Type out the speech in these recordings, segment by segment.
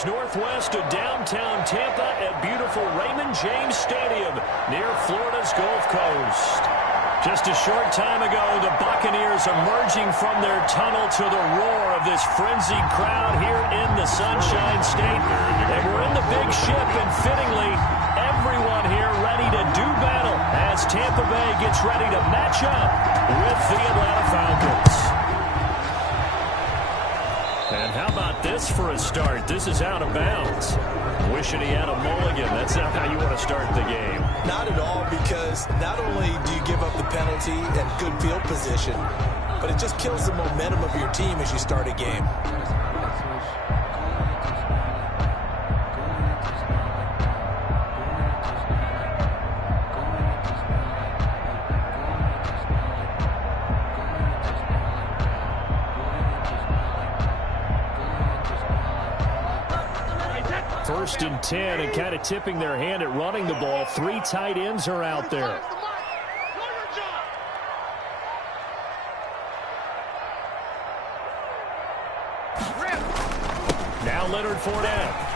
Just northwest of downtown Tampa at beautiful Raymond James Stadium near Florida's Gulf Coast. Just a short time ago, the Buccaneers emerging from their tunnel to the roar of this frenzied crowd here in the Sunshine State. And we're in the big ship, and fittingly, everyone here ready to do battle as Tampa Bay gets ready to match up with the Atlanta Falcons. And how about this for a start? This is out of bounds. Wishing he had a mulligan. That's not how you want to start the game. Not at all, because not only do you give up the penalty and good field position, but it just kills the momentum of your team as you start a game. First and 10, and kind of tipping their hand at running the ball. 3 tight ends are out there. Now Leonard Fournette.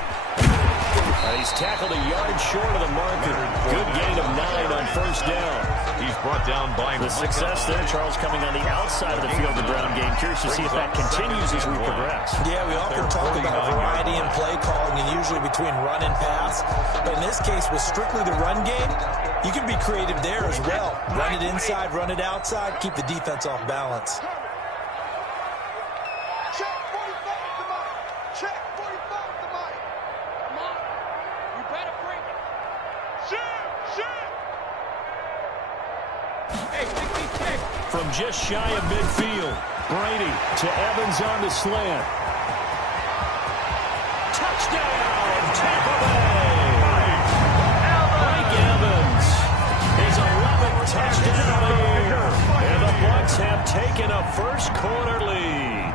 He's tackled a yard short of the marker. Good gain of 9 on first down. He's brought down by the success there, Charles, coming on the outside of the field, the ground game. Curious to see if that continues as we progress. Yeah, we often talk about variety in play calling, and usually between run and pass. But in this case, with strictly the run game, you can be creative there as well. Run it inside, run it outside, keep the defense off balance. From just shy of midfield, Brady to Evans on the slant. Touchdown, Tampa Bay! Mike Evans, his 11th touchdown of the year. And the Bucs have taken a first-quarter lead.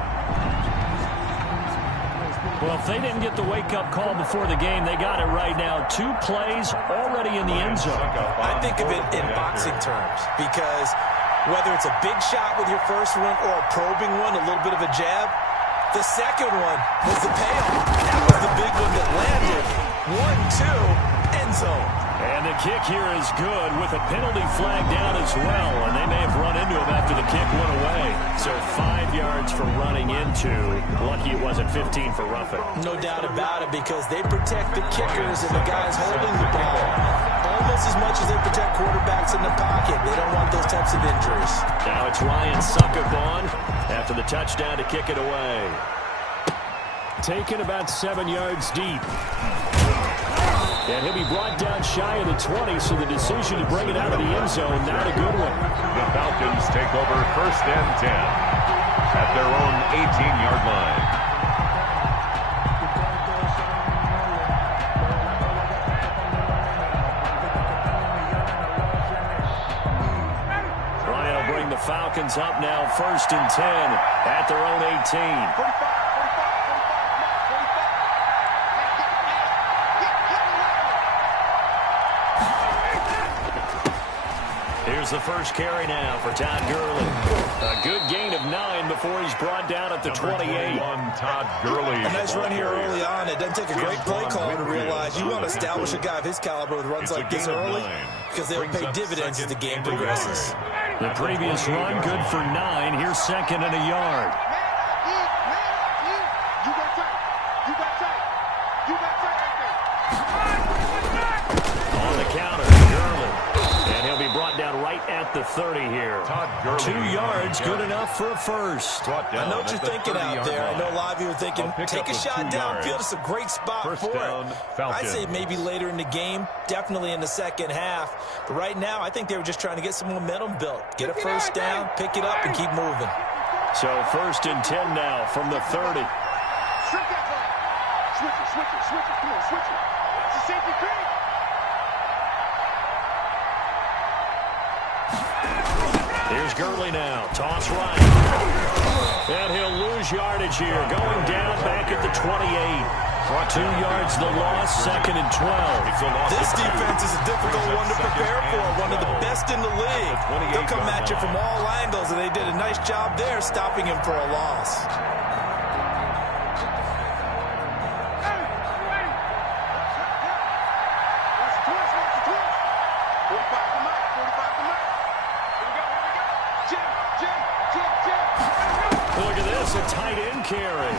Well, if they didn't get the wake-up call before the game, they got it right now. 2 plays already in the end zone. I think of it in boxing terms, because whether it's a big shot with your first one or a probing one, a little bit of a jab, the second one was the payoff. That was the big one that landed. 1-2, end zone. And the kick here is good with a penalty flag down as well. And they may have run into him after the kick went away. So 5 yards for running into. Lucky it wasn't 15 for roughing. No doubt about it, because they protect the kickers and the guys holding the ball almost as much as they protect quarterbacks in the pocket. They don't want those types of injuries. Now it's Ryan Suckup after the touchdown to kick it away. Taken about 7 yards deep. And he'll be brought down shy of the 20, so the decision to bring it out of the end zone, not a good one. The Falcons take over first and 10 at their own 18-yard line. Ryan will bring the Falcons up now, first and 10 at their own 18. Here's the first carry now for Todd Gurley. A good gain of 9 before he's brought down at the 28. Todd Gurley. A nice run here early on. It doesn't take a great play caller to realize you want to establish a guy of his caliber with runs like this early, because they'll pay dividends as the game progresses. The previous run good for 9. Here's second and a yard. On the counter, Gurley. And he'll be brought down right at the 30 here. 2 yards, good enough for a first. I know what you're thinking out there. I know a lot of you are thinking, take a shot downfield. It's a great spot for it. I'd say maybe later in the game, definitely in the second half. But right now, I think they were just trying to get some momentum built. Get a first down, pick it up, and keep moving. So first and 10 now from the 30. Switch it. Come on, switch it. It's a safety creep. Here's Gurley now. Toss right. And he'll lose yardage here. Going down back at the 28. 2 yards the loss, second and 12. This defense is a difficult one to prepare for. One of the best in the league. They'll come at you from all angles, and they did a nice job there stopping him for a loss. carry.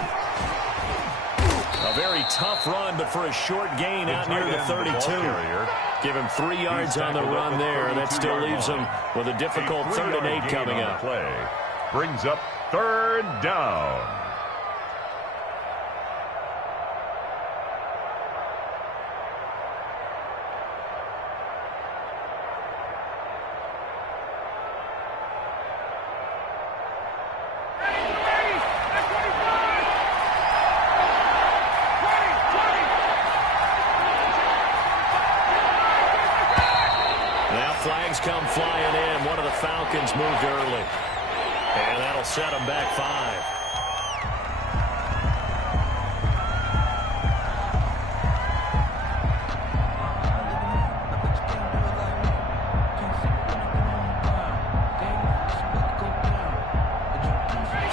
A very tough run, but for a short gain out near the 32. Give him 3 yards on the run there. That still leaves him with a difficult 3rd and 8 coming up. Brings up 3rd down. Flags come flying in. One of the Falcons moved early. And that'll set them back 5.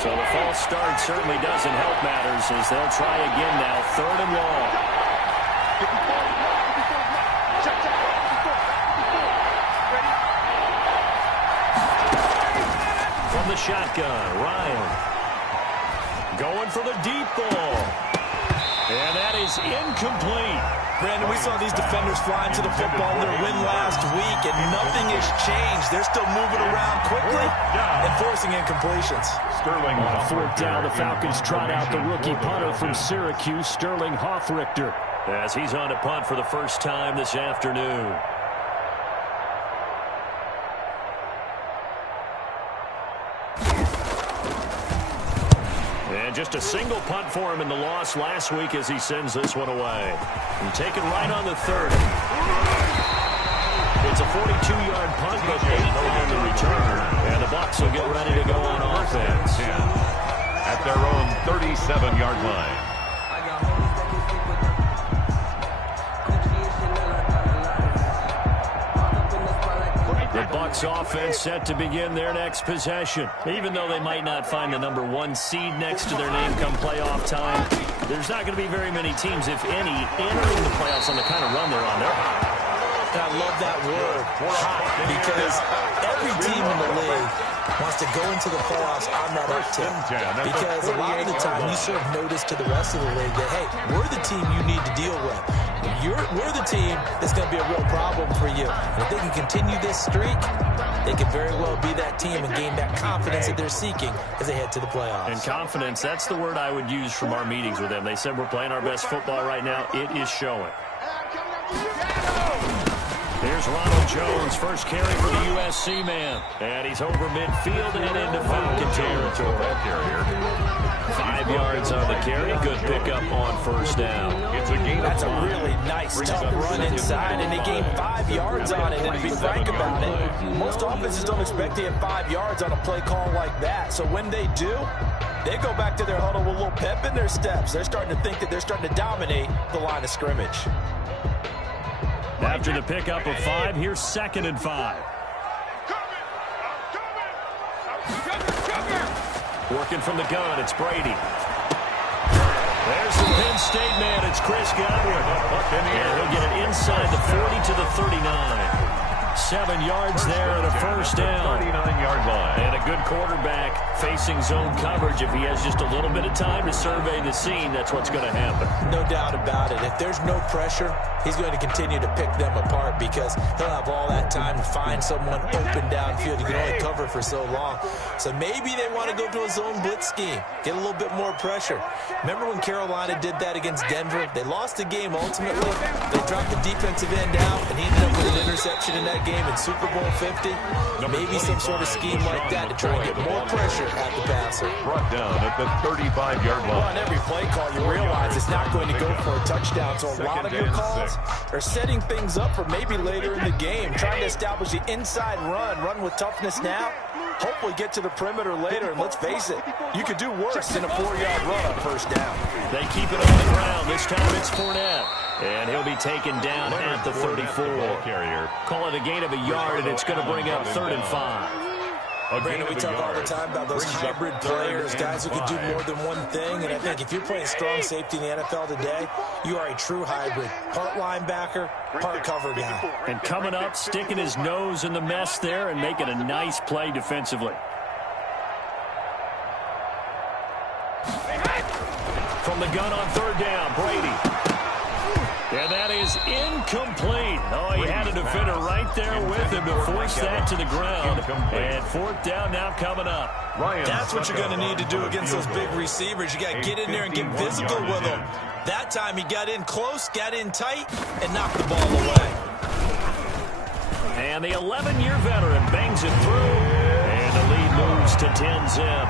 So the false start certainly doesn't help matters as they'll try again now. 3rd and long. The shotgun, Ryan going for the deep ball, and that is incomplete. Brandon, we saw these defenders flying to the football in their win last week, and nothing has changed. They're still moving around quickly and forcing incompletions. Sterling on 4th down, the Falcons trot out the rookie punter from Syracuse, Sterling Hoffrichter, as he's on to punt for the first time this afternoon. And just a single punt for him in the loss last week as he sends this one away. And taken right on the 30. It's a 42-yard punt, but 8 on the return. And the Bucs will get ready to go on offense. At their own 37-yard line. The Bucs offense set to begin their next possession. Even though they might not find the number 1 seed next to their name come playoff time, there's not going to be very many teams, if any, entering the playoffs on the kind of run they're on. They're hot. I love that word, hot, because every team in the league wants to go into the playoffs on that uptick. Because a lot of the time you serve notice to the rest of the league that, hey, we're the team you need to deal with. We're the team that's going to be a real problem for you. And if they can continue this streak, they could very well be that team and gain that confidence that they're seeking as they head to the playoffs. And confidence, that's the word I would use from our meetings with them. They said we're playing our best football right now. It is showing. Here's Ronald Jones, first carry for the USC man. And he's over midfield and into Falcon territory. 5 yards on the carry. Good pickup on 1st down. It's a gain. That's a really nice, tough run inside, and they gained 5 yards on it. And to be frank about it, most offenses don't expect to get 5 yards on a play call like that. So when they do, they go back to their huddle with a little pep in their steps. They're starting to think that they're starting to dominate the line of scrimmage. After the pickup of 5, here's 2nd and 5. Working from the gun, it's Brady. There's the Penn State man, it's Chris Godwin. And he'll get it inside the 40 to the 39. 7 yards there and a 1st down. 39-yard line. And a good quarterback facing zone coverage. If he has just a little bit of time to survey the scene, that's what's going to happen. No doubt about it. If there's no pressure, he's going to continue to pick them apart because he'll have all that time to find someone open downfield. You can only cover for so long. So maybe they want to go to a zone blitz scheme, get a little bit more pressure. Remember when Carolina did that against Denver? They lost the game ultimately. They dropped the defensive end out, and he ended up with an interception in that game in Super Bowl 50. Maybe some sort of scheme like that to try and get more pressure at the passer. Brought down at the 35-yard line. Well, on every play call, you realize it's not going to go for a touchdown. So a lot of your calls are setting things up for maybe later in the game, trying to establish the inside run with toughness now. Hopefully get to the perimeter later, and let's face it, you could do worse than a 4-yard run on 1st down. They keep it on the ground. This time it's Fournette. And he'll be taken down at the 34. Call it a gain of a yard, and it's going to bring up 3rd and 5. Brandon, we talk all the time about those hybrid players, guys who can do more than one thing. And I think if you're playing strong safety in the NFL today, you are a true hybrid. Part linebacker, part cover guy. And coming up, sticking his nose in the mess there and making a nice play defensively. from the gun on third down. Brady. And that is incomplete. Oh, he had a defender right there with him to force that to the ground. And fourth down now coming up. That's what you're going to need to do against those big receivers. You got to get in there and get physical with them. That time he got in close, got in tight, and knocked the ball away. And the 11-year veteran bangs it through. And the lead moves to 10-zip.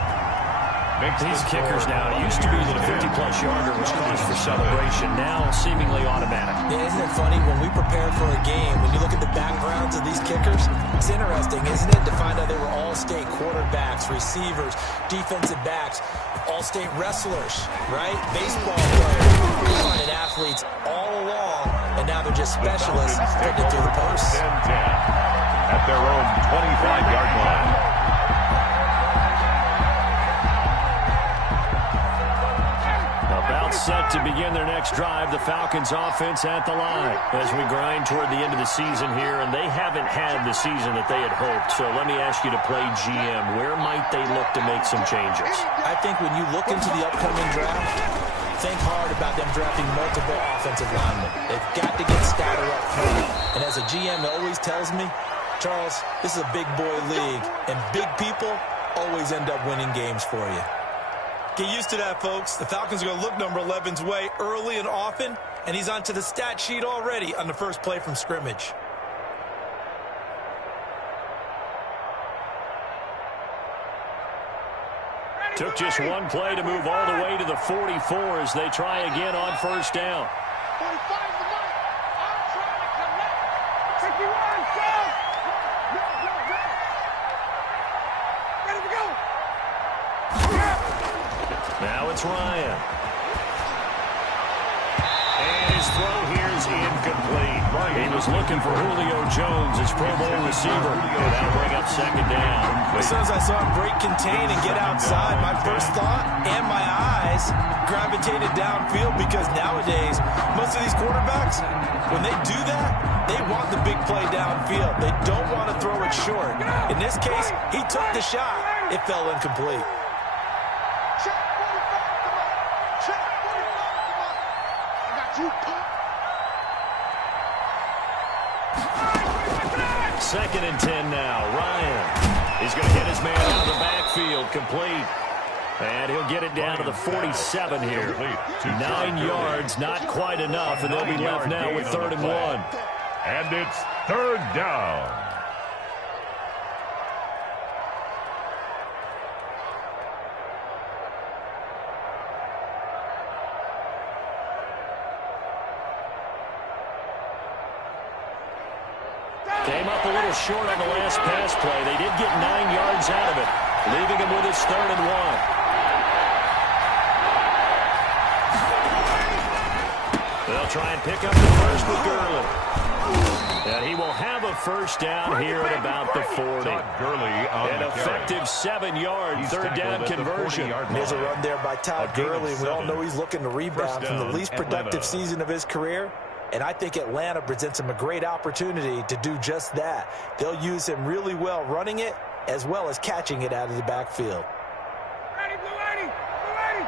These kickers now, it used to be that a 50-plus yarder was cause for celebration. Now, seemingly automatic. Yeah, isn't it funny? When we prepare for a game, when you look at the backgrounds of these kickers, it's interesting, isn't it, to find out they were all-state quarterbacks, receivers, defensive backs, all-state wrestlers, right? Baseball players. We're finding athletes all along, and now they're just specialists putting it through the posts. At their own 25-yard line. Set to begin their next drive, the Falcons offense at the line as we grind toward the end of the season here, and they haven't had the season that they had hoped. So let me ask you to play GM. Where might they look to make some changes? I think when you look into the upcoming draft, think hard about them drafting multiple offensive linemen. They've got to get Statter up front. And as a GM always tells me, Charles, this is a big boy league, and big people always end up winning games for you. Get used to that, folks. The Falcons are going to look number 11's way early and often, and he's onto the stat sheet already on the first play from scrimmage. Took just one play to move all the way to the 44 as they try again on first down. 45 the mark. I'm trying to connect. 51, go! Go. Ready to go. Now it's Ryan. And his throw here is incomplete. He was looking for Julio Jones, his Pro Bowl receiver. That'll bring up second down. As soon as I saw him break contain and get outside, my first thought and my eyes gravitated downfield, because nowadays, most of these quarterbacks, when they do that, they want the big play downfield. They don't want to throw it short. In this case, he took the shot. It fell incomplete. Second and 10 now. Ryan. He's going to get his man out of the backfield. Complete. And he'll get it down to the 47 here. 9 yards, not quite enough, and they'll be left now with 3rd and 1. And it's 3rd down. Came up a little short on the last pass play. They did get 9 yards out of it, leaving him with his 3rd and 1. They'll try and pick up the first with Gurley. And he will have a first down here at about the 40. An effective 7-yard 3rd down conversion. There's a run there by Todd Gurley. We all know he's looking to rebound from the least productive season of his career. And I think Atlanta presents him a great opportunity to do just that. They'll use him really well running it as well as catching it out of the backfield. Ready, blue lady. Blue lady.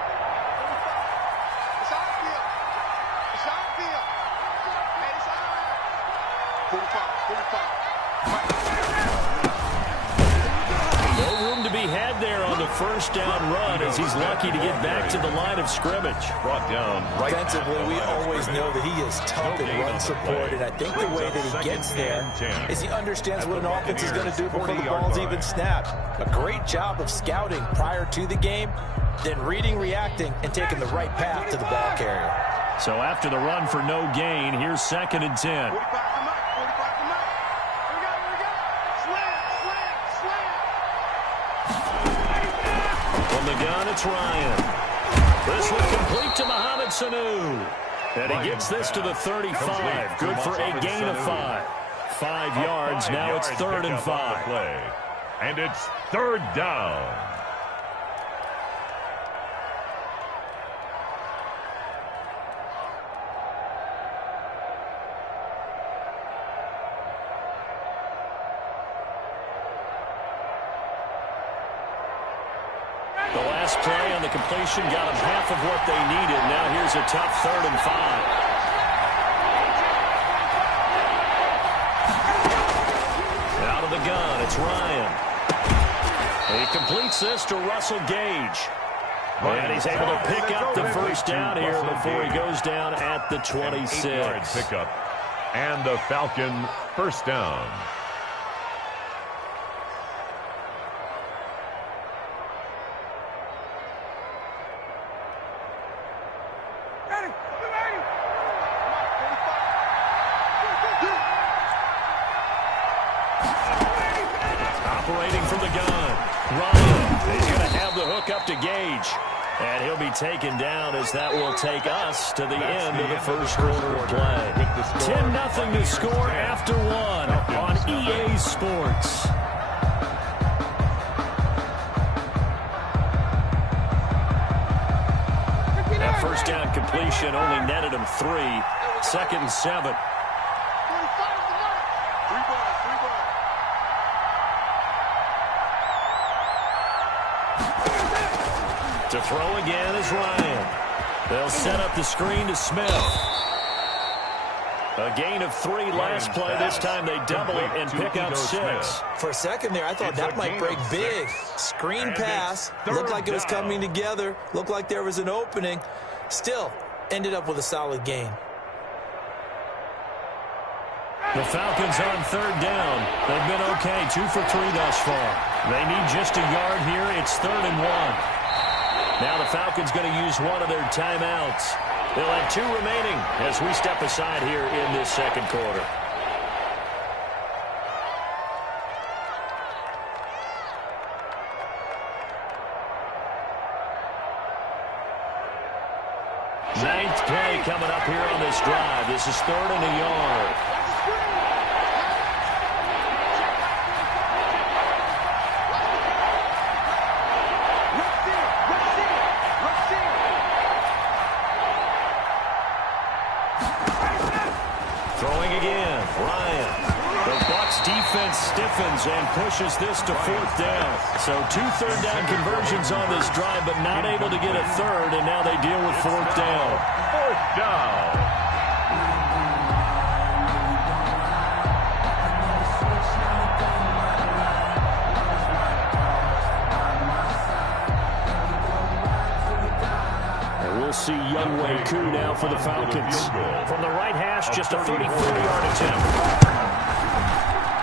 It's outfield. It's outfield. Hey, it's out. 45. No room to be had there on the first down run as he's lucky to get back to the line of scrimmage. Brought down right. Defensively, we always know that he is tough in run support, and I think the way that he gets there is he understands what an offense is going to do before the ball's even snapped. A great job of scouting prior to the game, then reading, reacting, and taking the right path to the ball carrier. So after the run for no gain, here's 2nd and 10. 45 to Mike. 45 to Mike. Here we go. From the gun, it's Ryan. This one complete to Mohamed Sanu. And he gets this to the 35. Good for a gain of 5. 5 yards. Now it's 3rd and 5. And it's 3rd down. last play on the completion got them half of what they needed. Now here's a tough 3rd and 5. The gun, it's Ryan. He completes this to Russell Gage. And he's able to pick up the first down here before he goes down at the 26. 8-yard pickup. And the Falcon first down. Operating from the gun, Ryan. He's going to have the hook up to Gage. And he'll be taken down as that will take us to the end of the first quarter of play. 10-0 to score after 1 on EA Sports. That first down completion only netted him 3. 2nd and 7. To throw again is Ryan. They'll set up the screen to Smith. A gain of 3 last play. This time they double it and pick up 6. For a second there, I thought that might break big. Screen pass. Looked like it was coming together. Looked like there was an opening. Still, ended up with a solid gain. The Falcons on 3rd down. They've been okay. 2 for 3 thus far. They need just a yard here. It's 3rd and 1. Now the Falcons going to use one of their timeouts. They'll have 2 remaining as we step aside here in this second quarter. Ninth play coming up here on this drive. This is 3rd and a yard. Throwing again, Ryan. The Bucs defense stiffens and pushes this to 4th down. So 2 third down conversions on this drive, but not able to get a 3rd, and now they deal with 4th down. 4th down. We'll see Younghoe Koo now for the Falcons. From the right hash, just a 34-yard attempt.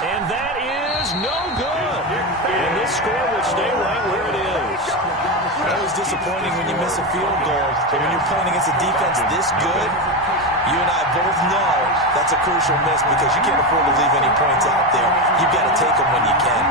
And that is no good. And this score will stay right where it is. Always disappointing when you miss a field goal. But when you're playing against a defense this good, you and I both know that's a crucial miss because you can't afford to leave any points out there. You've got to take them when you can.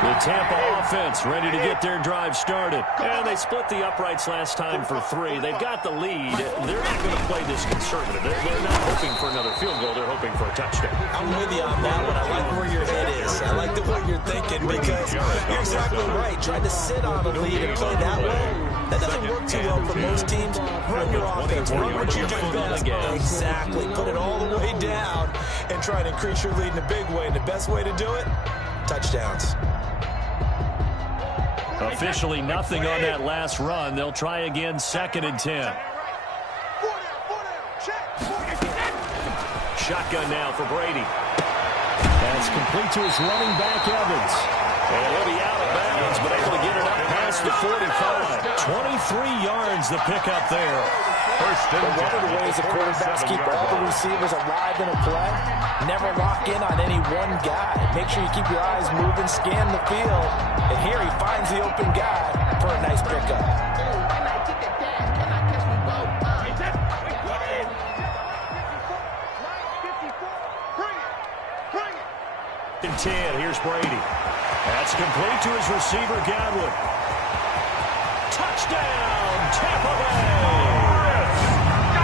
The Tampa offense ready to get their drive started. And they split the uprights last time for 3. They've got the lead. They're not going to play this conservative. They're not hoping for another field goal. They're hoping for a touchdown. I'm with you on that one. I like where your head is. I like the way you're thinking because you're exactly right. Trying to sit on a lead and play that way, that doesn't work too well for most teams. Run your offense. Run what you do best. Exactly. Put it all the way down and try to increase your lead in a big way. And the best way to do it, touchdowns. Officially nothing on that last run. They'll try again, 2nd and 10. Shotgun now for Brady. That's complete to his running back, Evans. And he'll be out of bounds, but able to get it up past the 45. 23 yards the pickup there. One of the ways the quarterbacks keep all the receivers alive in a play, never lock in on any one guy. Make sure you keep your eyes moving, scan the field, and here he finds the open guy for a nice pickup. In 10, here's Brady. That's complete to his receiver, Godwin. Touchdown, Tampa Bay!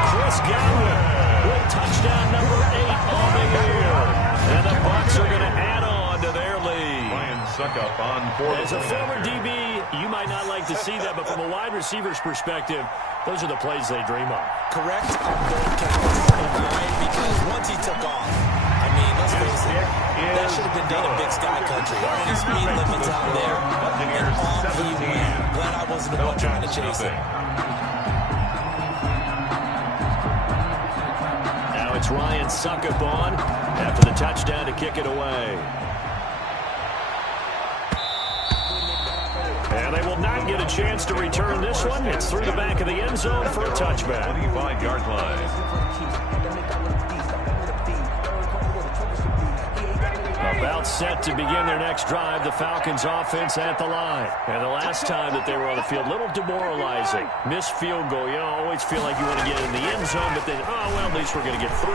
Chris Godwin with touchdown number 8 on the year. And the Bucs are going to add on to their lead. As a former DB, you might not like to see that, but from a wide receiver's perspective, those are the plays they dream of. Correct on both counts, because once he took off, I mean, let's face it, that should have been done in Big Sky Country. There aren't any speed limits out there, and off he went. glad I wasn't the one trying to chase it. Now it's Ryan Suckup on after the touchdown to kick it away. And they will not get a chance to return this one. It's through the back of the end zone for a touchback. 25-yard line. About set to begin their next drive, the Falcons offense at the line. And the last time that they were on the field, a little demoralizing. Missed field goal. You always feel like you want to get in the end zone, but then, oh, well, at least we're going to get 3.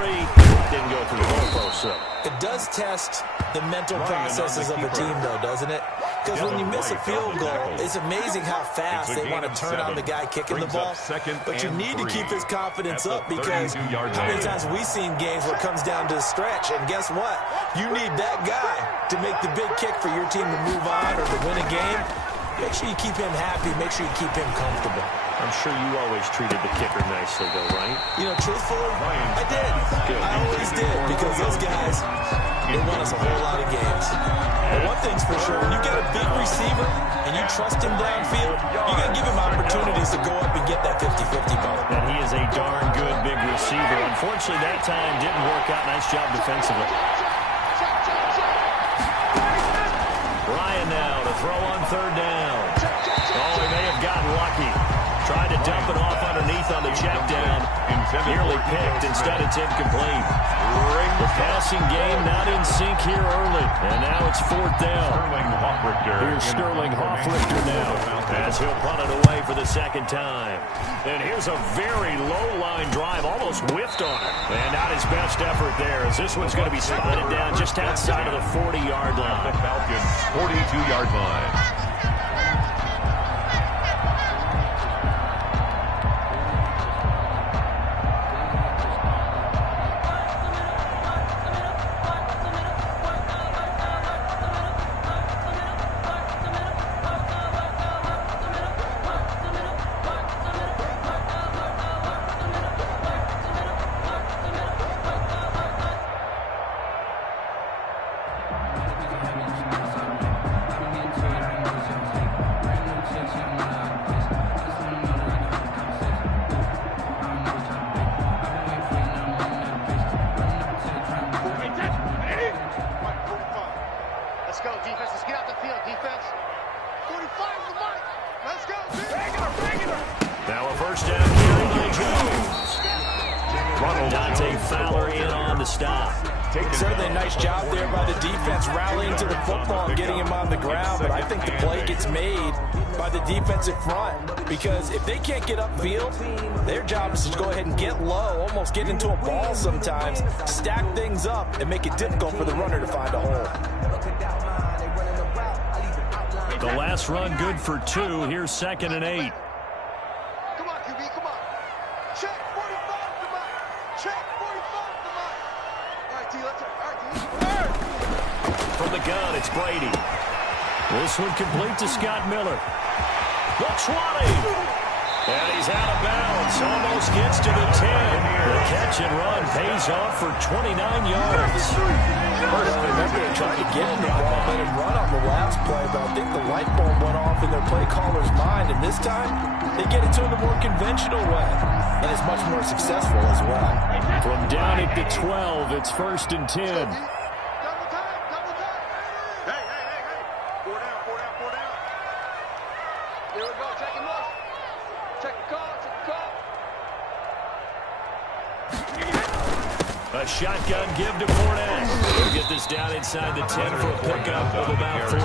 Didn't go through the goalpost. So it does test the mental processes of a team, though, doesn't it? Because when you miss a field goal, it's amazing how fast they want to turn on the guy kicking the ball. But you need to keep his confidence up, because how many times we've seen games where it comes down to the stretch, and guess what? You need that guy to make the big kick for your team to move on or to win a game. Make sure you keep him happy. Make sure you keep him comfortable. I'm sure you always treated the kicker nicely, though, right? You know, truthfully, I did. Good. I always did, because those guys, they won us a whole lot of games. But one thing's for sure, when you get a big receiver and you trust him downfield, you got to give him opportunities to go up and get that 50-50 ball. And he is a darn good big receiver. Unfortunately, that time didn't work out. Nice job defensively. Ryan now to throw on third down. Oh, he may have gotten lucky. Tried to dump it off underneath on the check down. Nearly picked. Instead, it's incomplete. The passing game not in sync here early. And now it's fourth down. Here's Sterling Hoffrichter now, as he'll punt it away for the second time. And here's a very low-line drive. Almost whiffed on it. And not his best effort there, as this one's going to be spotted down just outside of the 40-yard line. The Falcons' 42-yard line. Certainly a nice job there by the defense rallying to the football and getting him on the ground, but I think the play gets made by the defensive front, because if they can't get upfield, their job is to go ahead and get low, almost get into a ball sometimes, stack things up, and make it difficult for the runner to find a hole. The last run good for 2. Here's 2nd and 8. Come on, QB, come on. Check 45, come on. Check 45, come on. All right, T, let's go. All right, T. From the gun, it's Brady. This one complete to Scott Miller. The 20. And he's out of bounds. Almost gets to the 10. The catch and run pays off for 29 yards. First, I remember they tried to get him the ball, let him run on the last play, but I think the light bulb went off in their play caller's mind, and this time they get it to him the more conventional way, and it's much more successful as well. From down at the 12, it's 1st and 10. Double time, double time. Hey. 4 down, 4 down, 4 down. Here we go, check him up. Check the call, check the call. A shotgun give to Fournette. He'll get this down inside the 10 for a pickup of about 3.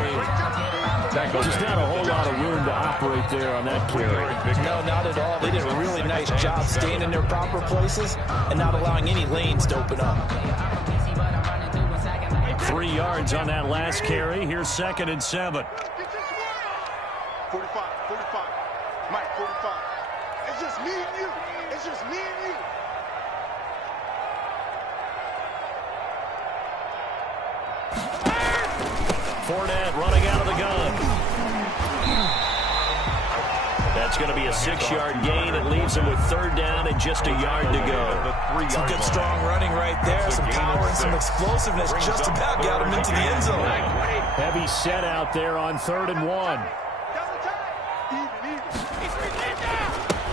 Just not a whole lot of room to operate there on that carry. No, not at all. They did a really nice job staying in their proper places and not allowing any lanes to open up. 3 yards on that last carry. Here's 2nd and 7. 45. Mike, 45. It's just me and you. It's just me and you. Fournette running out of the gun. That's going to be a 6-yard gain. It leaves him with 3rd down and just a yard to go. Some good strong running right there. Some power and some explosiveness. Just about got him into the end zone. Heavy set out there on 3rd and 1.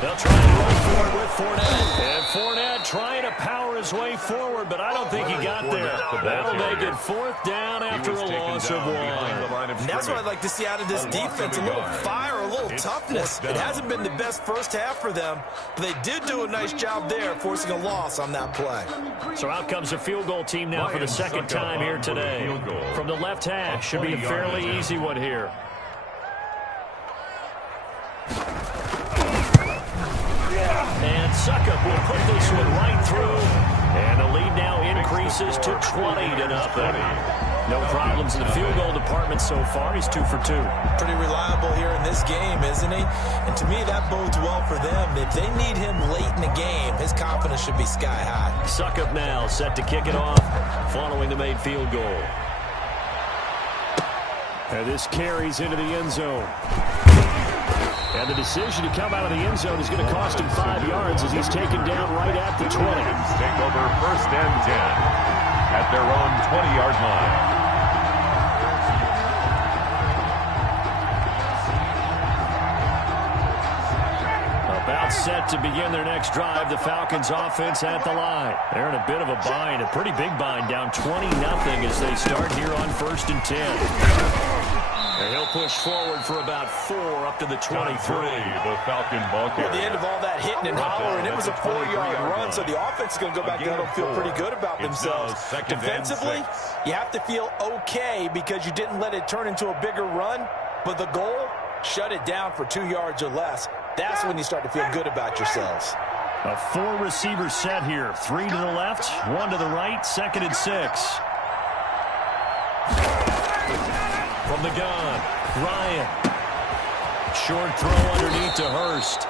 They'll try and run forward with Fournette. And Fournette trying to power his way forward, but I don't think he got there. That'll make it 4th down after a loss of 1. And that's what I'd like to see out of this defense, a little fire, a little toughness. It hasn't been the best first half for them, but they did do a nice job there, forcing a loss on that play. So out comes the field goal team now for the 2nd time here today. From the left hash, should be a fairly easy one here. And Suckup will put this one right through. And the lead now increases to 20-0. No problems in the field goal department so far. He's 2 for 2. Pretty reliable here in this game, isn't he? And to me, that bodes well for them. If they need him late in the game, his confidence should be sky high. Suckup now set to kick it off following the made field goal. And this carries into the end zone. And the decision to come out of the end zone is going to cost him 5 yards as he's taken down right at the 20. Take over 1st and 10 at their own 20-yard line. About set to begin their next drive. The Falcons offense at the line. They're in a bit of a bind, a pretty big bind, down 20-0 as they start here on 1st and 10. And he'll push forward for about 4 up to the 23. The Falcon ball carrier. At the end of all that hitting and hollering, it was a 4-yard run, so the offense is going to go back down and feel pretty good about themselves. Defensively, you have to feel okay because you didn't let it turn into a bigger run, but the goal, shut it down for 2 yards or less. That's when you start to feel good about yourselves. A 4-receiver set here. 3 to the left, 1 to the right, 2nd and 6. From the gun, Ryan. Short throw underneath to Hurst.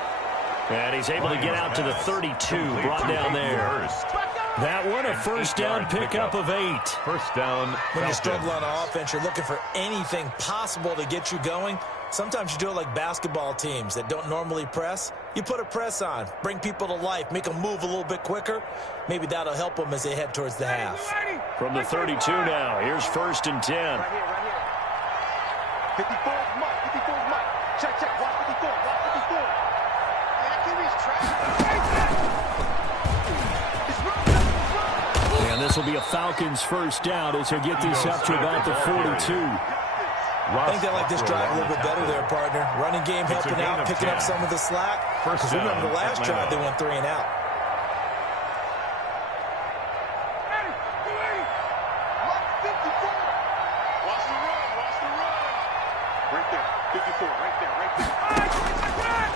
And he's able to get out to the 32, brought down there. That one, a 1st down pickup of 8. 1st down. When you struggle on offense, you're looking for anything possible to get you going. Sometimes you do it like basketball teams that don't normally press. You put a press on, bring people to life, make them move a little bit quicker. Maybe that'll help them as they head towards the half. From the 32 now, here's 1st and 10. 54 is Mike. 54 is Mike. Check, check. Watch 54. Watch 54. And this will be a Falcons 1st down as he'll get this up to about the 42. I think they like this drive a little bit better there, partner. Running game helping out, picking up some of the slack. Because remember the last drive, they went 3 and out.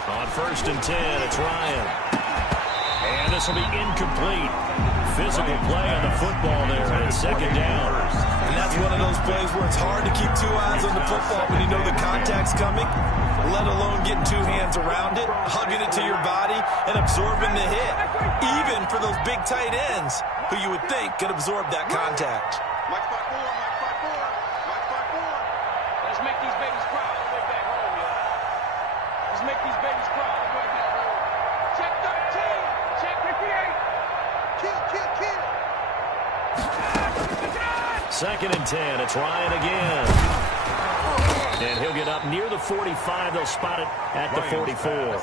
On 1st and 10, it's Ryan. And this will be incomplete. Physical play on the football there, and 2nd down. And that's one of those plays where it's hard to keep 2 eyes on the football when you know the contact's coming, let alone getting 2 hands around it, hugging it to your body, and absorbing the hit. Even for those big tight ends, who you would think could absorb that contact. Mike 5-4, Mike 5-4, Mike 5-4. Let's make these babies cry all the way back home, y'all. Let's make these babies cry all the way back home. Check 13, check 58. Kill, kill, kill. 2nd and 10, it's Ryan again. And he'll get up near the 45. They'll spot it at the 44.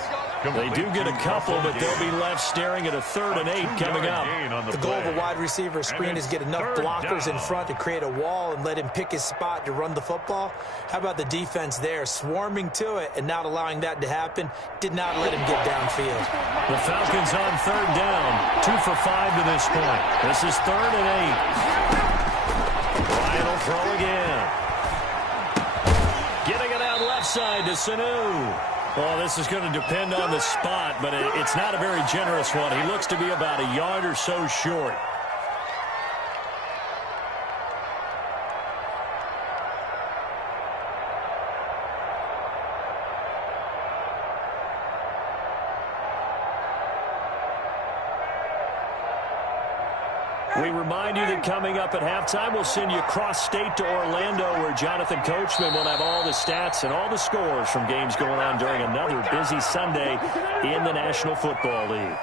They do get a couple, but they'll be left staring at a 3rd and 8 coming up. The goal of a wide receiver screen is get enough blockers in front to create a wall and let him pick his spot to run the football. How about the defense there, swarming to it and not allowing that to happen? Did not let him get downfield. The Falcons on 3rd down, 2 for 5 to this point. This is 3rd and 8. Ryan will throw again. Getting it out left side to Sanu. Well, this is going to depend on the spot, but it's not a very generous one. He looks to be about a yard or so short. We remind you that coming up at halftime, we'll send you cross-state to Orlando, where Jonathan Coachman will have all the stats and all the scores from games going on during another busy Sunday in the National Football League.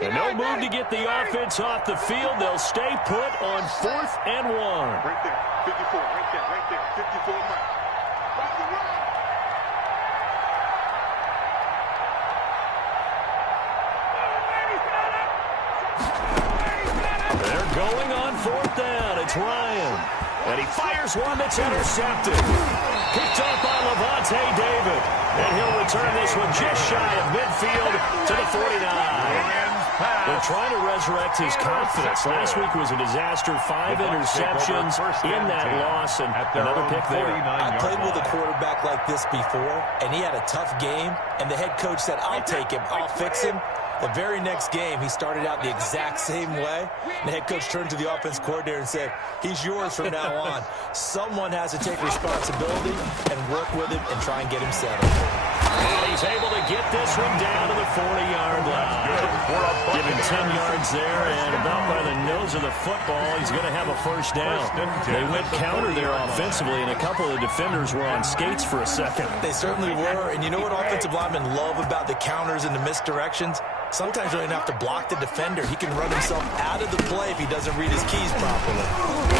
And no move to get the offense off the field. They'll stay put on 4th and 1. Right there, 54, right there, 54 miles. They're going on 4th down. It's Ryan. And he fires one that's intercepted. Picked off by Levante David. And he'll return this one just shy of midfield to the 49. They're trying to resurrect his confidence. Last week was a disaster. 5 interceptions in that loss, and another pick there. I played with a quarterback like this before, and he had a tough game, and the head coach said, I'll take him, I'll fix him. The very next game, he started out the exact same way. And the head coach turned to the offense coordinator and said, he's yours from now on. Someone has to take responsibility and work with him and try and get him settled. And he's able to get this one down to the 40-yard line. Given 10 yards there and about by the nose of the football, he's going to have a first down. They went counter there offensively, and a couple of the defenders were on skates for a second. They certainly were. And you know what offensive linemen love about the counters and the misdirections? Sometimes you don't even have to block the defender. He can run himself out of the play if he doesn't read his keys properly.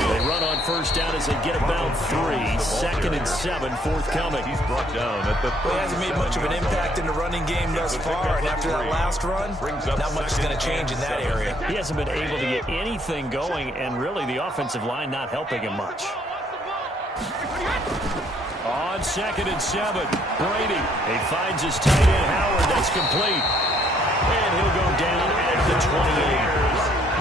They run on first down as they get about 3. 2nd and 7, forthcoming. He's brought down at the He hasn't made much of an impact in the running game thus far, and after that last run, not much is going to change in that area. He hasn't been able to get anything going, and really the offensive line not helping him much. On 2nd and 7, Brady. He finds his tight end, Howard. That's complete. And he'll go down at the 28.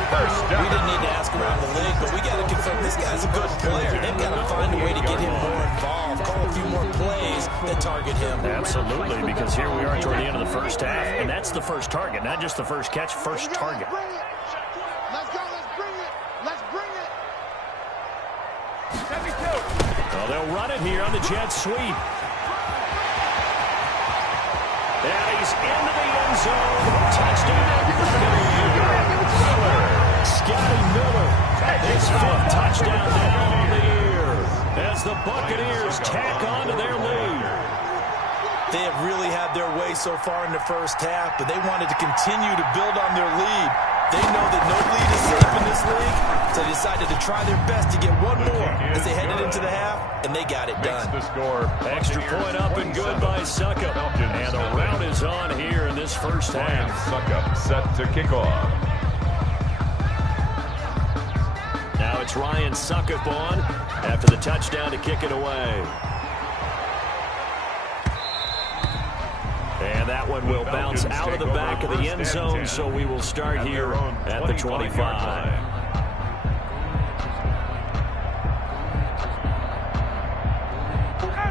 We didn't need to ask around the league, but we got to confirm this guy's a good player. They've got to find a way to get him more involved, call a few more plays that target him. Absolutely, because here we are toward the end of the first half, and that's the first target, not just the first catch, first target. Let's go, let's bring it. Let's bring it. 72. Well, they'll run it here on the jet sweep. And he's into the end zone. Touchdown. Scotty Miller. His 5th touchdown now on the year as the Buccaneers tack on to their lead. They have really had their way so far in the first half, but they wanted to continue to build on their lead. They know that no lead is safe in this league, so they decided to try their best to get one more as they headed into the half, and they got it done. Extra point up and good by Suckup. And the round is on here in this first half. Suckup set to kick off. Now it's Ryan Suckup on after the touchdown to kick it away. And that one will bounce out of the back of the end zone, so we will start here at the 25.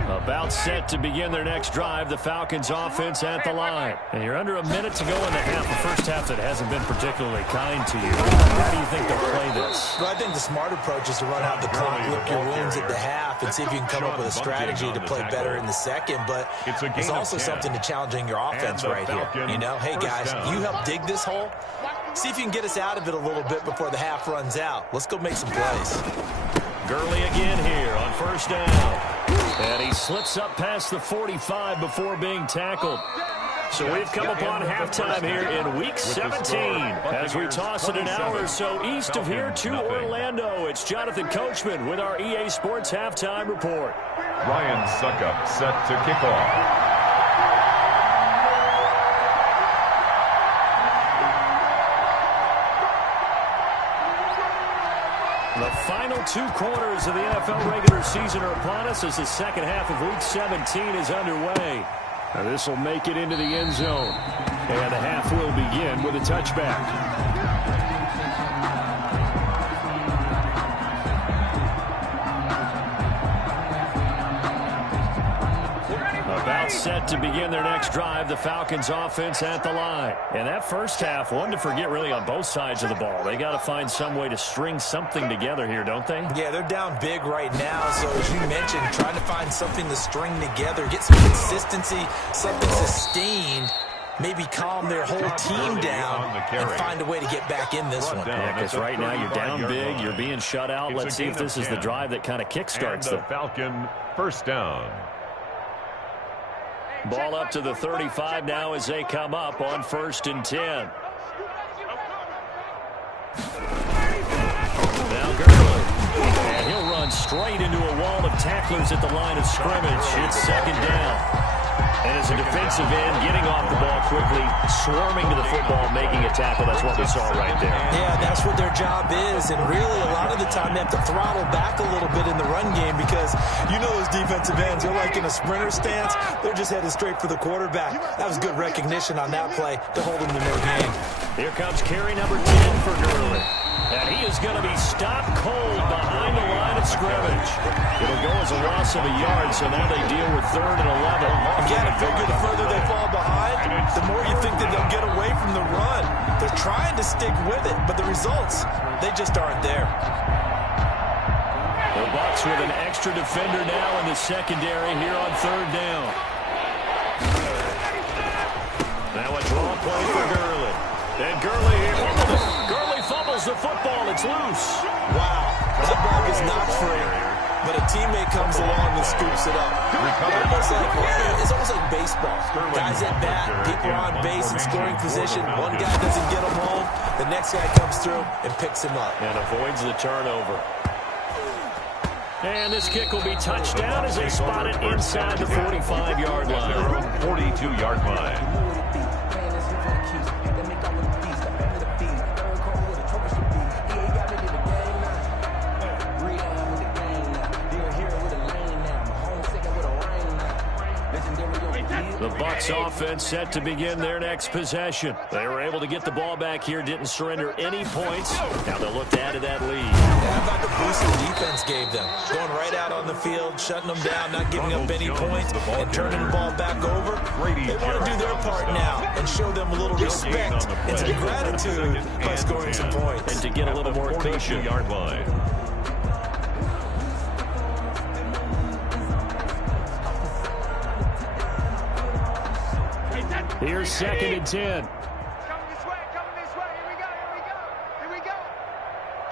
About set to begin their next drive, the Falcons offense at the line. And you're under a minute to go in the half, the first half that hasn't been particularly kind to you. How do you think they'll play this? Well, I think the smart approach is to run out the clock, lick your wounds at the half, and see if you can come up with a strategy to play better in the second. But there's also something to challenging your offense right here. You know, hey, guys, you help dig this hole. See if you can get us out of it a little bit before the half runs out. Let's go make some plays. Gurley again here on first down. And he slips up past the 45 before being tackled. So we've come upon halftime here in Week 17 as we toss it an hour or so east of here to Orlando. It's Jonathan Coachman with our EA Sports Halftime Report. Ryan Suckup set to kick off. The final 2 quarters of the NFL regular season are upon us as the second half of Week 17 is underway. Now this will make it into the end zone. And the half will begin with a touchback. About set to begin their next drive, the Falcons offense at the line. And that first half, one to forget really on both sides of the ball. They got to find some way to string something together here, don't they? Yeah, they're down big right now. So as you mentioned, trying to find something to string together, get some consistency, something sustained, maybe calm their whole team down and find a way to get back in this one. Yeah, because right now you're down big, you're being shut out. Let's see if this is the drive that kind of kickstarts them. Falcon first down. Ball up to the 35 now as they come up on 1st and 10. run straight into a wall of tacklers at the line of scrimmage. It's second down. And as a defensive end, getting off the ball quickly, swarming to the football, making a tackle. That's what we saw right there. Yeah, that's what their job is. And really, a lot of the time, they have to throttle back a little bit in the run game because you know those defensive ends, they're like in a sprinter stance. They're just headed straight for the quarterback. That was good recognition on that play to hold them to no gain. Here comes carry number 10 for Gurley. And he is going to be stopped cold behind the line of scrimmage. It'll go as a loss of a yard, so now they deal with 3rd and 11. Again, I figure the further they fall behind, the more you think that they'll get away from the run. They're trying to stick with it, but the results, they just aren't there. The Bucs with an extra defender now in the secondary here on 3rd down. Now a draw play for Gurley. And Gurley fumbles the football. It's loose. Wow. That ball is not free, but a teammate comes along and scoops it up. It's almost like baseball. Guys at bat, people are on base in scoring position. One guy doesn't get him home. The next guy comes through and picks him up. And avoids the turnover. And this kick will be touched down as they spot it inside the 45-yard line. 42-yard line. The Bucs offense set to begin their next possession. They were able to get the ball back here, didn't surrender any points. Now they'll look to add to that lead. How about the boost the defense gave them? Going right out on the field, shutting them down, not giving up any points, and turning the ball back over. They want to do their part now and show them a little respect and some gratitude by scoring some points. And to get a little more cushion. 42-yard line. Here's 2nd and 10. Coming this way, here we go.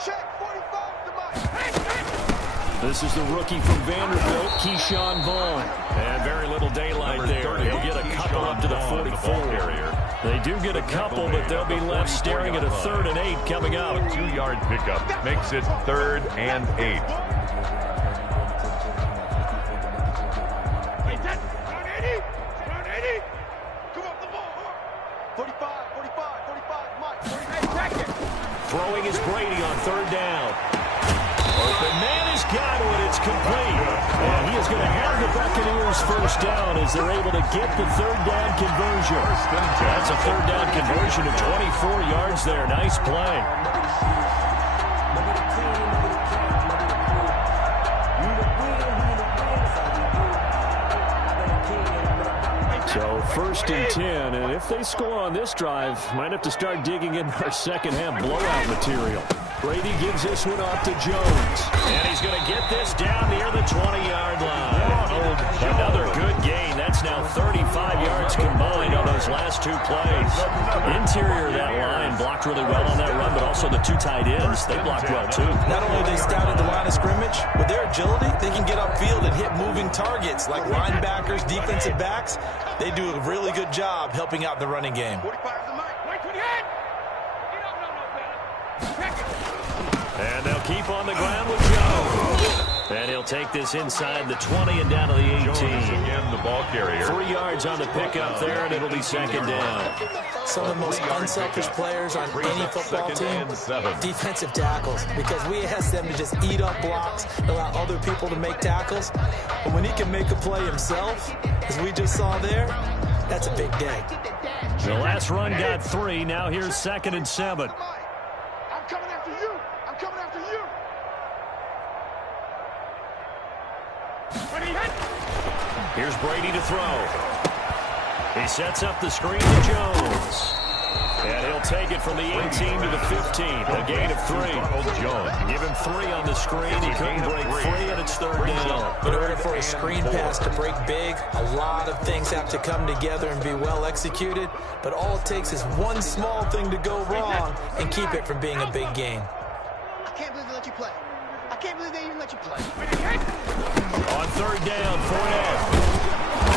Check, 45 to Mike. This is the rookie from Vanderbilt, Keyshawn Vaughn. And very little daylight there. He'll get a couple up to the 44. They do get a couple, but they'll be left staring at a 3rd and 8 coming up. A 2-yard pickup makes it 3rd and 8. Throwing is Brady on 3rd down. Open man is Godwin. It's complete. And he is going to have the Buccaneers first down as they're able to get the 3rd down conversion. That's a 3rd down conversion of 24 yards there. Nice play. So 1st and 10, and if they score on this drive, might have to start digging in our second-half blowout material. Brady gives this one off to Jones. And he's going to get this down near the 20-yard line. Another good gain. That's now 35 yards combined on those last 2 plays. Interior of that line blocked really well on that run, but also the 2 tight ends, they blocked well too. Not only they scouted the line of scrimmage, with their agility, they can get upfield and hit moving targets like linebackers, defensive backs. They do a really good job helping out the running game. 45 to Mike. Right to the head. You don't know no better. Check it. And they'll keep on the ground with Jones. And he'll take this inside the 20 and down to the 18. Jones again, the ball carrier. 3 yards on the pickup there, and it'll be 2nd down. Some of the most unselfish players on any football team, defensive tackles, because we ask them to just eat up blocks, allow other people to make tackles. But when he can make a play himself, as we just saw there, that's a big day. The last run got 3. Now here's 2nd and 7. I'm coming after you. I'm coming after you. Here's Brady to throw. He sets up the screen to Jones. And he'll take it from the 18 to the 15. A gain of 3. Give him 3 on the screen. He couldn't break free, and it's 3rd down. In order for a screen pass to break big, a lot of things have to come together and be well executed. But all it takes is one small thing to go wrong and keep it from being a big gain. I can't believe they let you play. I can't believe they even let you play. On 3rd down, Fournette.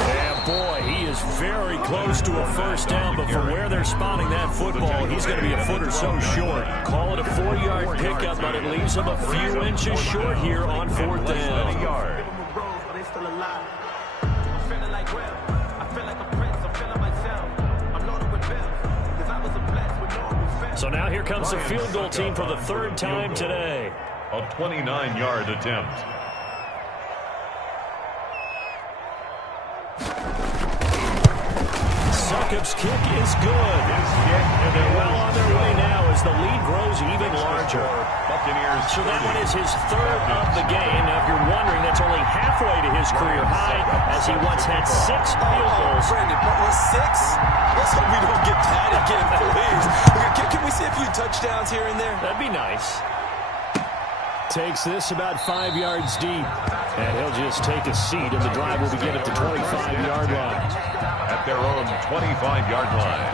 And Boy, he is very close to a first down, but from where they're spotting that football, he's going to be a foot or so short. Call it a 4-yard pickup, but it leaves him a few inches short here on 4th down. So now here comes the field goal team for the 3rd time today. A 29-yard attempt. Succop's kick is good. And they're well on their way now as the lead grows even larger. Buccaneers. So that one is his 3rd of the game. Now, if you're wondering, that's only halfway to his career high as he once had 6 field goals. Brandon, what was 6? Let's hope we don't get that again, please. Can we see a few touchdowns here and there? That'd be nice. Takes this about 5 yards deep. And he'll just take a seat, and the drive will begin at the 25-yard line. At their own 25-yard line.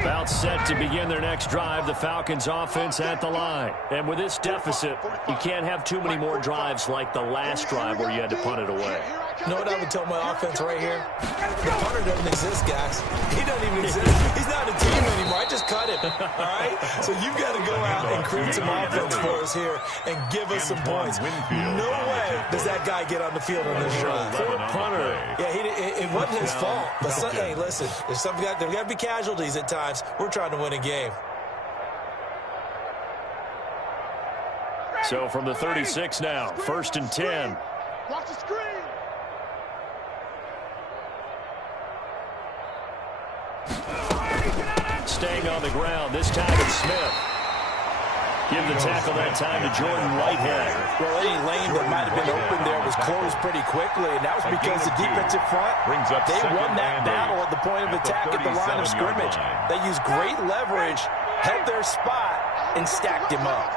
About set to begin their next drive, the Falcons offense at the line. And with this deficit, you can't have too many more drives like the last drive where you had to punt it away. You know what I would tell my offense right here? The punter doesn't exist, guys. He doesn't even exist. He's not a team anymore. I just cut him, all right? So you've got to go out and create some offense for us here and give us some points. No way does that guy get on the field on this drive. Poor punter. Yeah, it wasn't his fault. But, hey, listen, there's got to be casualties at times. We're trying to win a game. So from the 36 now, 1st and 10. Watch the screen. Staying on the ground, this time it's Smith. Give the tackle that time to Jordan Whitehead. Well, any lane that might have been open there was closed pretty quickly, and that was because the defensive front, they won that battle at the point of attack at the line of scrimmage. They used great leverage, held their spot, and stacked him up.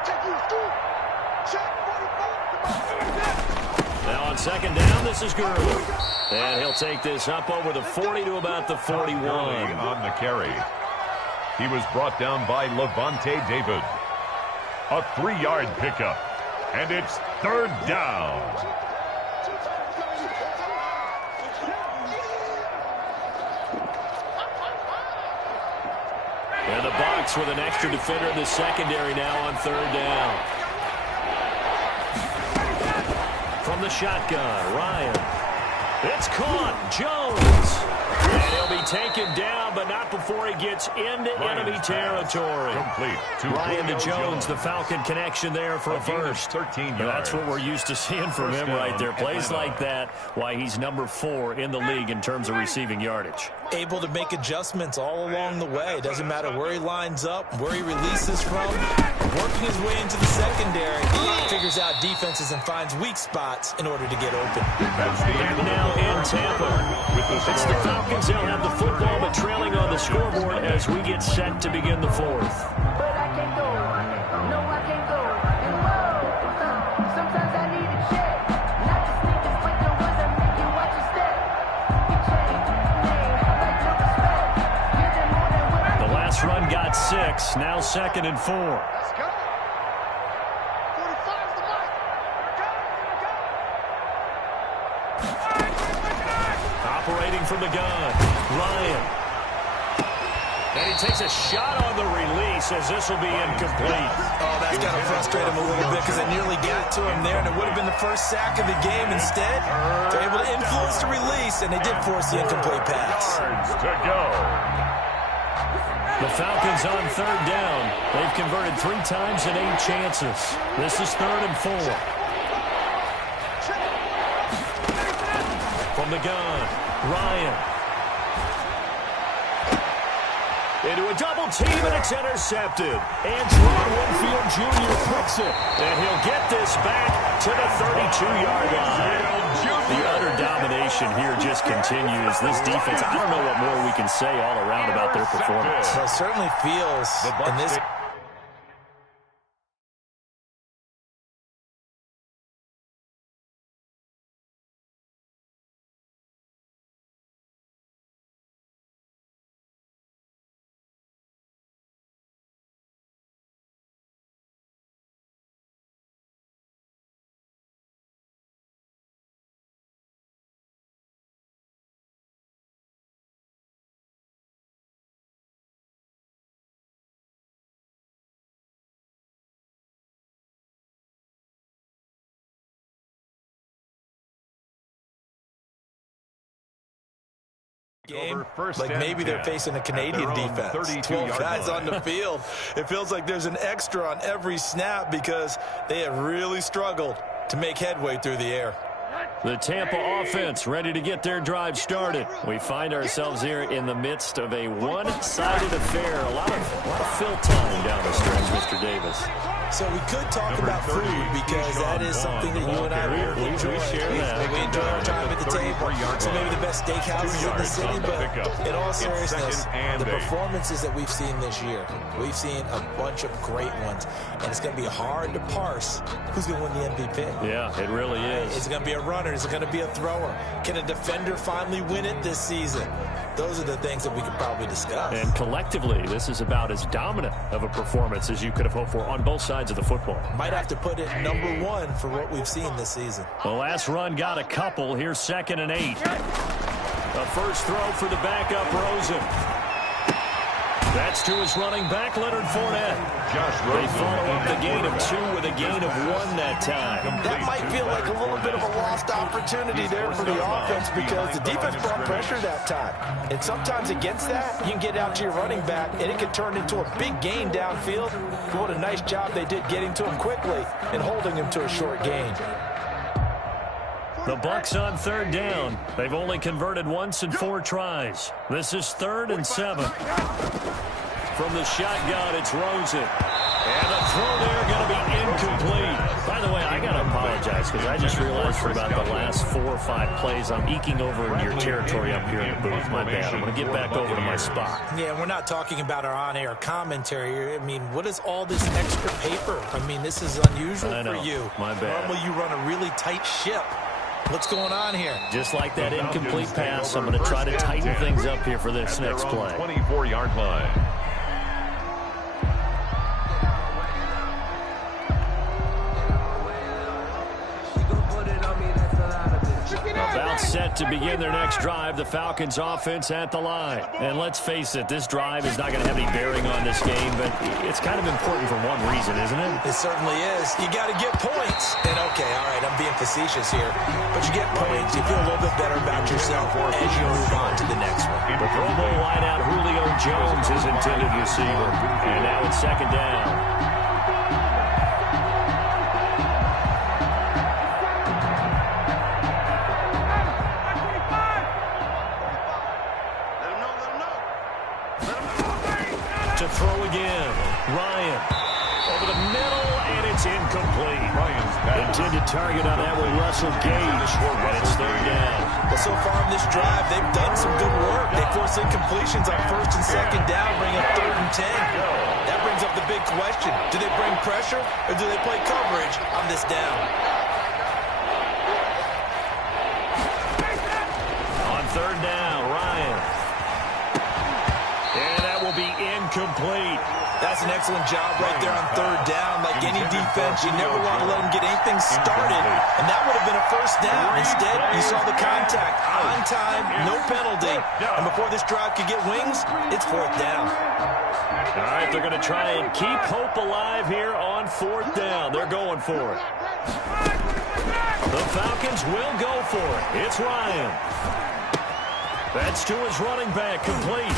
Now on 2nd down, this is Gurley. And he'll take this up over the 40 to about the 41. On the carry. He was brought down by Levante David. A 3-yard pickup. And it's 3rd down. And the Bucs with an extra defender in the secondary now on 3rd down. From the shotgun, Ryan. It's caught. Jones. And he'll be taken down, but not before he gets into enemy territory. Complete. Ryan to Jones, the Falcon connection there for a first. 13 yards. That's what we're used to seeing from him right there. Plays like that, why he's number 4 in the league in terms of receiving yardage. Able to make adjustments all along the way. Doesn't matter where he lines up, where he releases from. Working his way into the secondary, figures out defenses and finds weak spots in order to get open. Back now in Tampa. It's the Falcons. They'll have the football, but trailing on the scoreboard as we get set to begin the 4th. But I can't go. No, I can't go. And whoa, sometimes I need a check. Not just niggas like the ones that make you watch your step. You change name, I like no respect. Give them more than what The last run got 6. Now 2nd and 4. Let's go. 45's the mark. Operating from the gun, Ryan. And he takes a shot on the release as this will be incomplete. Oh, that's got to frustrate him a little bit because they nearly got to him there, and it would have been the first sack of the game. Instead, they're able to influence the release, and they did force the incomplete pass. Yards to go. The Falcons on 3rd down. They've converted 3 times in 8 chances. This is 3rd and 4. From the gun, Ryan. Into a double team, and it's intercepted. Antoine Winfield Jr. picks it, and he'll get this back to the 32-yard line. The utter domination here just continues. This defense, I don't know what more we can say all around about their performance. Well, it certainly feels in this Game, like maybe they're facing a Canadian defense. 12 guys on the field. It feels like there's an extra on every snap because they have really struggled to make headway through the air. The Tampa offense ready to get their drive started. We find ourselves here in the midst of a one-sided affair. A lot of fill time down the stretch, Mr. Davis. So we could talk about food because that is something that you and I really enjoy. We enjoy our time at the table. So maybe the best steakhouses in the city, but in all seriousness, the performances that we've seen this year, we've seen a bunch of great ones, and it's going to be hard to parse who's going to win the MVP. Yeah, it really is. Is it going to be a runner? Is it going to be a thrower? Can a defender finally win it this season? Those are the things that we could probably discuss. And collectively, this is about as dominant of a performance as you could have hoped for on both sides of the football. Might have to put it #1 for what we've seen this season. The last run got a couple. Here's 2nd and 8. A first throw for the backup, Rosen. That's to his running back, Leonard Fournette. They follow up the gain of 2 with a gain of 1 that time. That might feel like a little bit of a lost opportunity there for the offense because the defense brought pressure that time. And sometimes against that, you can get out to your running back, and it can turn into a big gain downfield. What a nice job they did getting to him quickly and holding him to a short gain. The Bucs on 3rd down. They've only converted once in 4 tries. This is 3rd and 7. From the shotgun, it's Rosen. And the throw there going to be incomplete. By the way, I got to apologize because I just realized for about the last 4 or 5 plays, I'm eking over into your territory up here in the booth. My bad. I'm going to get back over to my spot. Yeah, we're not talking about our on-air commentary. I mean, what is all this extra paper? I mean, this is unusual for you. My bad. Normally, you run a really tight ship. What's going on here? Just like that incomplete pass, I'm going to try to tighten things up here for this next play. 24-yard line. About set to begin their next drive, the Falcons offense at the line. And let's face it, this drive is not going to have any bearing on this game, but it's kind of important for one reason, isn't it? It certainly is. You got to get points. And okay, all right, I'm being facetious here, but you get points, you feel a little bit better about yourself as you move on to the next one. The Pro Bowl wideout Julio Jones is intended receiver. And now it's 2nd down. To throw again. Ryan over the middle, and it's incomplete. Intended target on that one, Russell Gage, and it's 3rd down. Well, so far in this drive, they've done some good work. They force incompletions on 1st and 2nd down, bring up 3rd and 10. That brings up the big question. Do they bring pressure, or do they play coverage on this down? On 3rd down, Ryan. And that will be incomplete. That's an excellent job right there on 3rd down. Like any defense, you never want to let them get anything started. And that would have been a 1st down. Instead, you saw the contact on time, no penalty. And before this drive could get wings, it's 4th down. All right, they're going to try and keep hope alive here on 4th down. They're going for it. The Falcons will go for it. It's Ryan. That's to his running back, complete.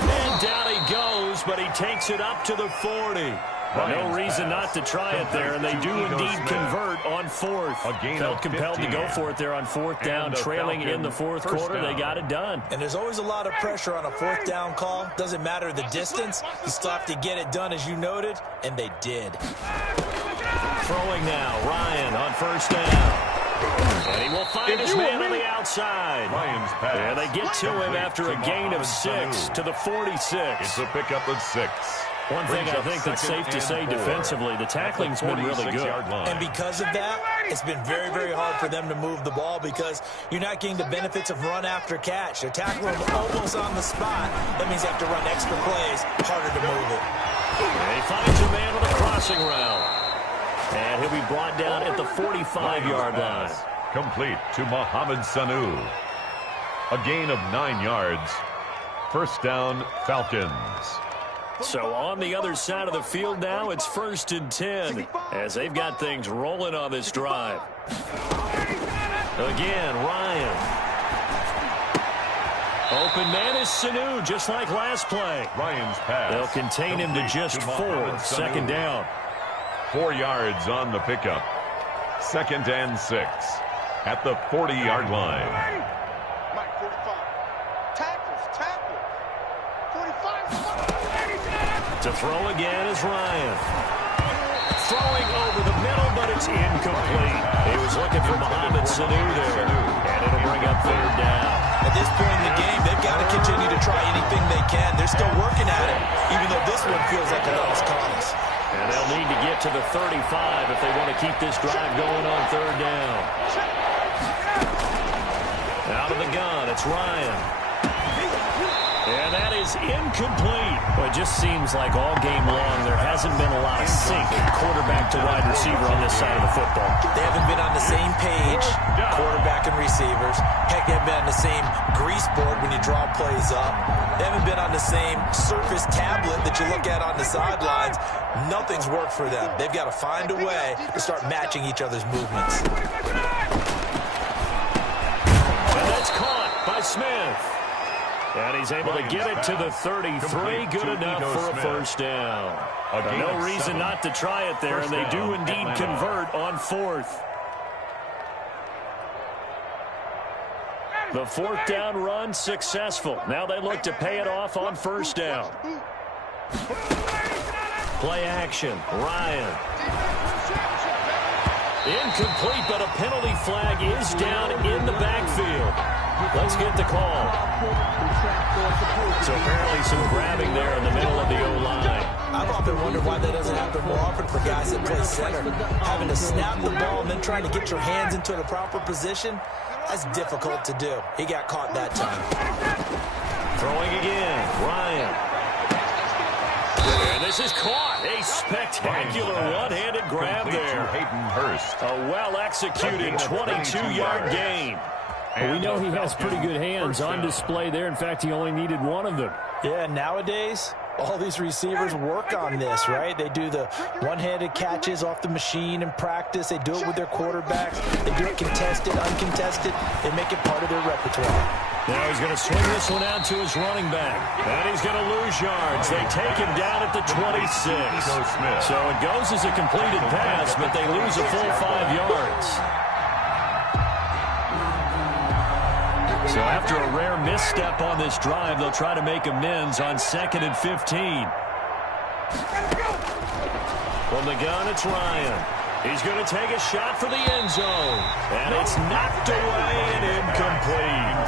And down he goes, but he takes it up to the 40. No reason not to try it there, and they do indeed convert on 4th. Felt compelled to go for it there on 4th down, trailing in the 4th quarter. They got it done. And there's always a lot of pressure on a 4th down call. Doesn't matter the distance. You still have to get it done, as you noted, and they did. Throwing now, Ryan on 1st down. And he will find his man on the outside. And they get to him after a gain of 6 to the 46. It's a pickup of 6. One thing I think that's safe to say defensively, the tackling's been really good. And because of that, it's been very, very hard for them to move the ball because you're not getting the benefits of run after catch. They're tackling them almost on the spot. That means they have to run extra plays, harder to move it. And he finds a man with a crossing route. And he'll be brought down at the 45-yard line. Complete to Mohamed Sanu. A gain of 9 yards. 1st down, Falcons. So on the other side of the field now, it's 1st and 10 as they've got things rolling on this drive. Again, Ryan. Open man is Sanu, just like last play. Ryan's pass. They'll contain him to just 4. Second down. 4 yards on the pickup. 2nd and 6 at the 40-yard line. Mike, 45. Tackle. 45. To throw again is Ryan. Throwing over the middle, but it's incomplete. He was looking for Mohamed Sanu there, and it'll bring up 3rd down. At this point in the game, they've got to continue to try anything they can. They're still working at it, even though this one feels like a lost cause. And they'll need to get to the 35 if they want to keep this drive going on 3rd down. Out of the gun, it's Ryan. And that is incomplete. Well, it just seems like all game long there hasn't been a lot of sync quarterback to wide receiver on this side of the football. They haven't been on the same page, quarterback and receivers. Heck, they haven't been on the same grease board when you draw plays up. They haven't been on the same surface tablet that you look at on the sidelines. Nothing's worked for them. They've got to find a way to start matching each other's movements. And that's caught by Smith. And he's able to get it to the 33. Good enough for a 1st down. No reason not to try it there, and they do indeed convert on 4th. The 4th down run successful. Now they look to pay it off on 1st down. Play action. Ryan. Incomplete, but a penalty flag is down in the backfield. Let's get the call. So apparently some grabbing there in the middle of the O-line. I've often wondered why that doesn't happen more often for guys that play center. Having to snap the ball and then trying to get your hands into the proper position, that's difficult to do. He got caught that time. Throwing again, Ryan. And this is caught. A spectacular one-handed grab there. A well-executed 22-yard gain. Well, we know he has pretty good hands on display there. In fact, he only needed one of them. Yeah, nowadays, all these receivers work on this, right? They do the one-handed catches off the machine in practice. They do it with their quarterbacks. They do it contested, uncontested. They make it part of their repertoire. Now he's going to swing this one out to his running back. And he's going to lose yards. They take him down at the 26. So it goes as a completed pass, but they lose a full 5 yards. So after a rare misstep on this drive, they'll try to make amends on 2nd and 15. From the gun, it's Ryan. He's going to take a shot for the end zone. And it's knocked away and incomplete.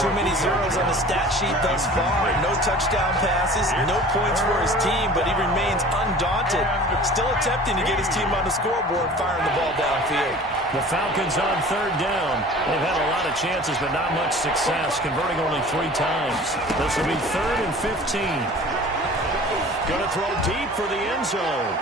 Too many zeros on the stat sheet thus far. No touchdown passes, no points for his team, but he remains undaunted. Still attempting to get his team on the scoreboard, firing the ball downfield. The Falcons on 3rd down. They've had a lot of chances, but not much success, converting only 3 times. This will be 3rd and 15. Going to throw deep for the end zone.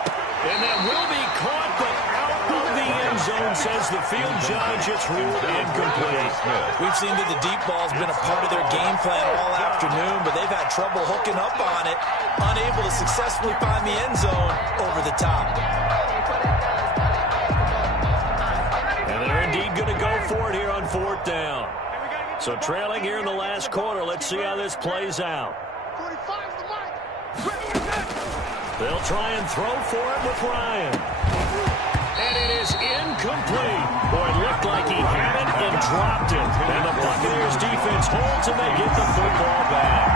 And that will be caught, but out of the end zone, says the field judge. It's ruled incomplete. We've seen that the deep ball's been a part of their game plan all afternoon, but they've had trouble hooking up on it, unable to successfully find the end zone over the top. And they're indeed going to go for it here on 4th down. So trailing here in the last quarter. Let's see how this plays out. They'll try and throw for it with Ryan. And it is incomplete. Boy, it looked like he had it and dropped it. And the Buccaneers defense holds and they get the football back.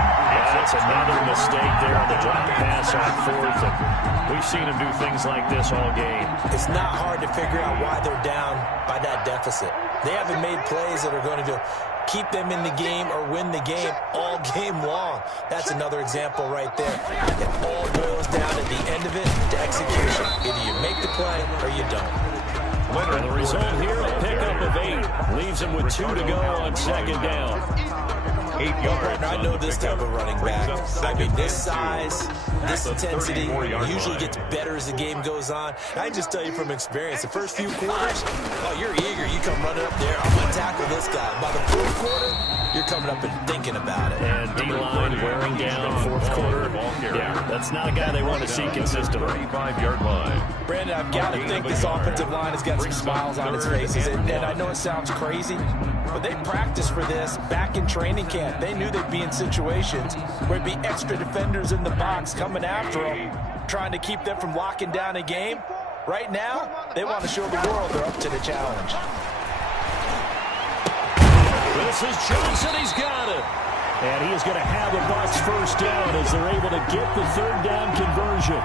That's another mistake there on the drop pass on 4th. And we've seen him do things like this all game. It's not hard to figure out why they're down by that deficit. They haven't made plays that are going to keep them in the game or win the game all game long. That's another example right there. It all boils down at the end of it to execution. Either you make the play or you don't. And the result here, a pickup of 8. Leaves him with 2 to go on 2nd down. 8 yards. I know this type of running back. I mean, this size, this intensity usually gets better as the game goes on. I just tell you from experience, the first few quarters, oh, you're eager. You come running up there, I'm going to tackle this guy. By the 4th quarter, you're coming up and thinking about it. And D-line wearing down 4th quarter. Yeah, that's not a guy they want to see consistently. 35-yard line. Brandon, I've got to think this offensive line has got some smiles on its faces. And I know it sounds crazy, but they practiced for this back in training camp. They knew they'd be in situations where there'd be extra defenders in the box coming after them, trying to keep them from locking down a game. Right now, they want to show the world they're up to the challenge. This is Johnson. He's got it. And he is going to have the Bucs first down as they're able to get the third down conversion.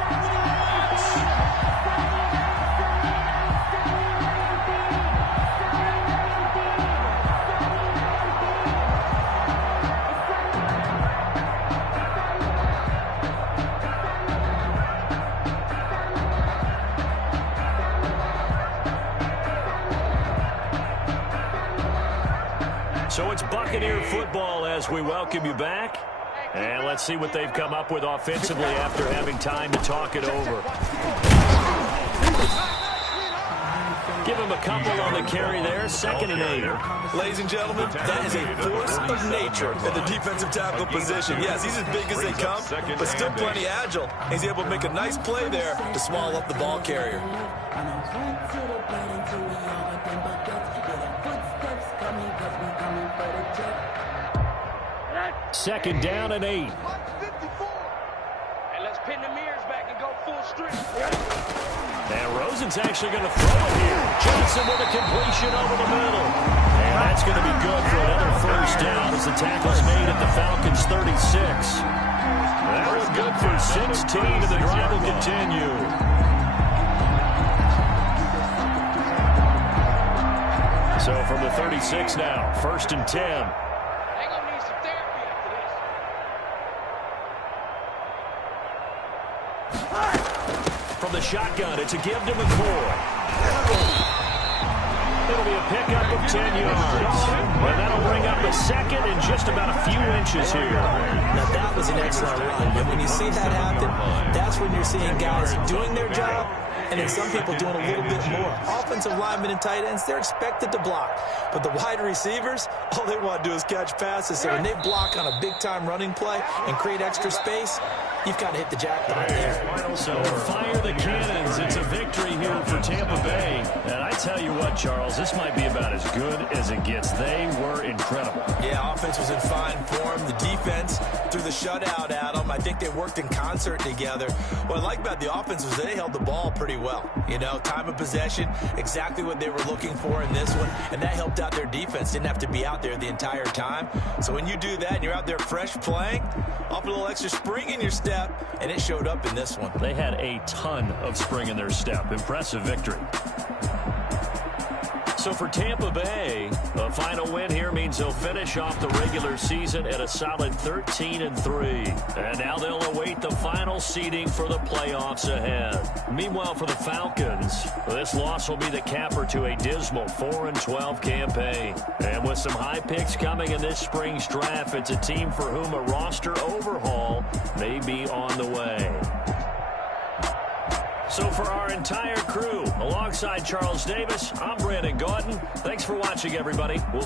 So it's Buccaneer football as we welcome you back. And let's see what they've come up with offensively after having time to talk it over. Give him a couple on the carry there. 2nd and 8. Ladies and gentlemen, that is a force of nature at the defensive tackle position. Yes, he's as big as they come, but still plenty agile. He's able to make a nice play there to swallow up the ball carrier. 2nd down and 8. And let's pin the mirrors back and go full strength. And Rosen's actually going to throw it here. Johnson with a completion over the middle. And that's going to be good for another first down as the tackle's made at the Falcons 36. That was good for 16, and the drive will continue. So from the 36 now, 1st and 10. From the shotgun, it's a give to McCoy. It'll be a pickup of 10 yards. And that'll bring up a second in just about a few inches here. Now, that was an excellent run. And when you see that happen, that's when you're seeing guys doing their job and then some people doing a little bit more. Offensive linemen and tight ends, they're expected to block. But the wide receivers, all they want to do is catch passes. So when they block on a big-time running play and create extra space, you've got to hit the jackpot there. So fire the cannons. It's a victory here for Tampa Bay. And I tell you what, Charles, this might be about as good as it gets. They were incredible. Yeah, offense was in fine form. The defense threw the shutout at them. I think they worked in concert together. What I like about the offense was they held the ball pretty well. You know, time of possession, exactly what they were looking for in this one. And that helped out their defense. Didn't have to be out there the entire time. So when you do that and you're out there fresh playing, off a little extra spring in your step, and it showed up in this one. They had a ton of spring in their step. Impressive victory. So for Tampa Bay, a final win here means they'll finish off the regular season at a solid 13-3. And now they'll await the final seeding for the playoffs ahead. Meanwhile, for the Falcons, this loss will be the capper to a dismal 4-12 campaign. And with some high picks coming in this spring's draft, it's a team for whom a roster overhaul may be on the way. So for our entire crew, alongside Charles Davis, I'm Brandon Gaudin. Thanks for watching, everybody. We'll